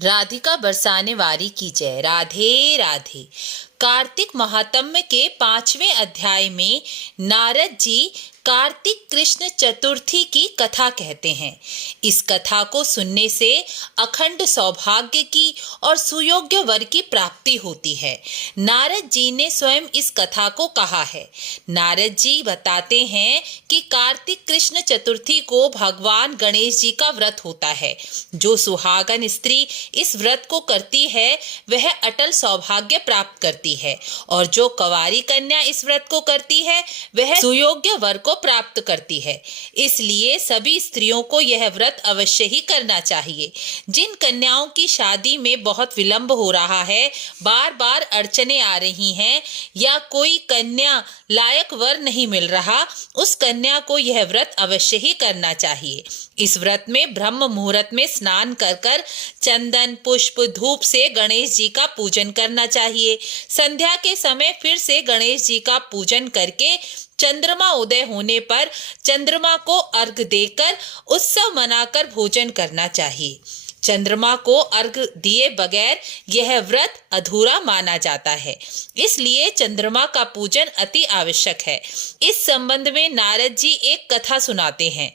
राधिका बरसाने वारी की जय। राधे राधे। कार्तिक महात्म्य के 5वें अध्याय में नारद जी कार्तिक कृष्ण चतुर्थी की कथा कहते हैं। इस कथा को सुनने से अखंड सौभाग्य की और सुयोग्य वर की प्राप्ति होती है। नारद जी ने स्वयं इस कथा को कहा है। नारद जी बताते हैं कि कार्तिक कृष्ण चतुर्थी को भगवान गणेश जी का व्रत होता है। जो सुहागन स्त्री इस व्रत को करती है वह अटल सौभाग्य प्राप्त करती है, और जो कंवारी कन्या इस व्रत को करती है वह सुयोग्य वर को प्राप्त करती है। इसलिए सभी स्त्रियों को यह व्रत अवश्य ही करना चाहिए। जिन कन्याओं की शादी में बहुत विलंब हो रहा है, बार बार अड़चने आ रही हैं, या कोई कन्या लायक वर नहीं मिल रहा, उस कन्या को यह व्रत अवश्य ही करना चाहिए। इस व्रत में ब्रह्म मुहूर्त में स्नान कर कर चंदन पुष्प धूप से गणेश जी का पूजन करना चाहिए। संध्या के समय फिर से गणेश जी का पूजन करके चंद्रमा उदय होने पर चंद्रमा को अर्घ देकर उत्सव मनाकर भोजन करना चाहिए। चंद्रमा को अर्घ दिए बगैर यह व्रत अधूरा माना जाता है, इसलिए चंद्रमा का पूजन अति आवश्यक है। इस संबंध में नारद जी एक कथा सुनाते हैं।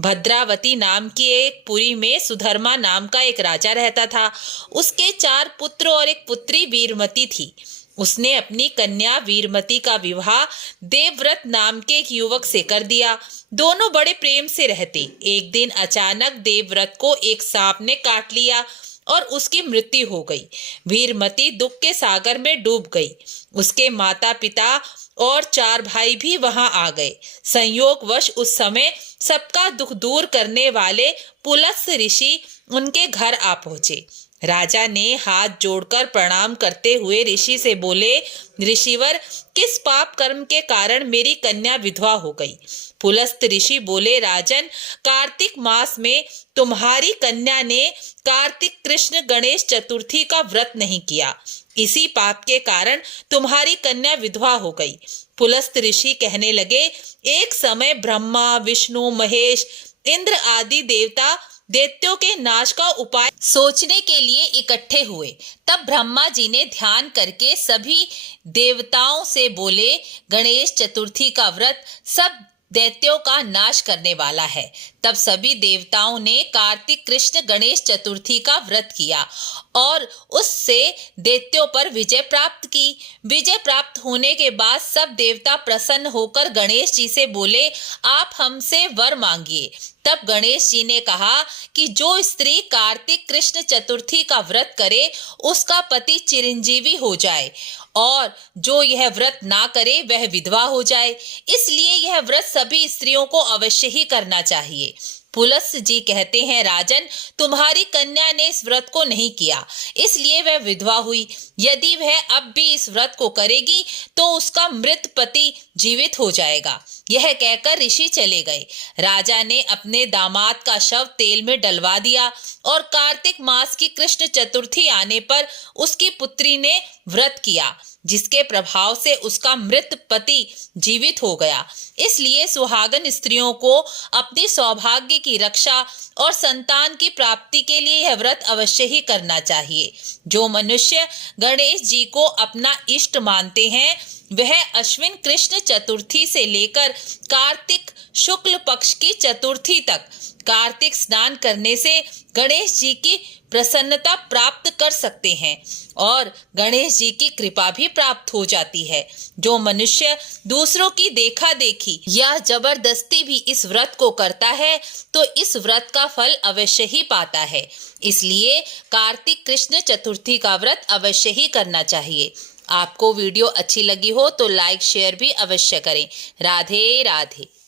भद्रावती नाम की एक पुरी में सुधर्मा नाम का एक राजा रहता था। उसके 4 पुत्र और एक पुत्री वीरमती थी। उसने अपनी कन्या वीरमती का विवाह देवव्रत नाम के एक युवक से कर दिया। दोनों बड़े प्रेम से रहते। एक दिन अचानक देवव्रत को एक सांप ने काट लिया और उसकी मृत्यु हो गई। वीरमती दुख के सागर में डूब गई। उसके माता पिता और 4 भाई भी वहां आ गए। संयोगवश उस समय सबका दुख दूर करने वाले पुलस्त्य ऋषि उनके घर आ पहुंचे। राजा ने हाथ जोड़कर प्रणाम करते हुए ऋषि से बोले, ऋषिवर, किस पाप कर्म के कारण मेरी कन्या विधवा हो गई? पुलस्त्य ऋषि बोले, राजन, कार्तिक मास में तुम्हारी कन्या ने कार्तिक कृष्ण गणेश चतुर्थी का व्रत नहीं किया। इसी पाप के कारण तुम्हारी कन्या विधवा हो गई। पुलस्त्य ऋषि कहने लगे, एक समय ब्रह्मा विष्णु महेश इंद्र आदि देवता दैत्यों के नाश का उपाय सोचने के लिए इकट्ठे हुए। तब ब्रह्मा जी ने ध्यान करके सभी देवताओं से बोले, गणेश चतुर्थी का व्रत सब दैत्यों का नाश करने वाला है। तब सभी देवताओं ने कार्तिक कृष्ण गणेश चतुर्थी का व्रत किया और उससे दैत्यों पर विजय प्राप्त की। विजय प्राप्त होने के बाद सब देवता प्रसन्न होकर गणेश जी से बोले, आप हमसे वर मांगिए। तब गणेश जी ने कहा कि जो स्त्री कार्तिक कृष्ण चतुर्थी का व्रत करे उसका पति चिरंजीवी हो जाए, और जो यह व्रत ना करे वह विधवा हो जाए। इसलिए यह व्रत सभी स्त्रियों को अवश्य ही करना चाहिए। पुलस्त्य जी कहते हैं, राजन, तुम्हारी कन्या ने इस व्रत को नहीं किया, इसलिए वह विधवा हुई। यदि वह अब भी इस व्रत को करेगी तो उसका मृत पति जीवित हो जाएगा। यह कहकर ऋषि चले गए। राजा ने अपने दामाद का शव तेल में डलवा दिया और कार्तिक मास की कृष्ण चतुर्थी आने पर उसकी पुत्री ने व्रत किया, जिसके प्रभाव से उसका मृत पति जीवित हो गया। इसलिए सुहागन स्त्रियों को अपनी सौभाग्य की रक्षा और संतान की प्राप्ति के लिए यह व्रत अवश्य ही करना चाहिए। जो मनुष्य गणेश जी को अपना इष्ट मानते हैं वह अश्विन कृष्ण चतुर्थी से लेकर कार्तिक शुक्ल पक्ष की चतुर्थी तक कार्तिक स्नान करने से गणेश जी की प्रसन्नता प्राप्त कर सकते हैं और गणेश जी की कृपा भी प्राप्त हो जाती है। जो मनुष्य दूसरों की देखा देखी या जबरदस्ती भी इस व्रत को करता है तो इस व्रत का फल अवश्य ही पाता है। इसलिए कार्तिक कृष्ण चतुर्थी का व्रत अवश्य ही करना चाहिए। आपको वीडियो अच्छी लगी हो तो लाइक शेयर भी अवश्य करें। राधे राधे।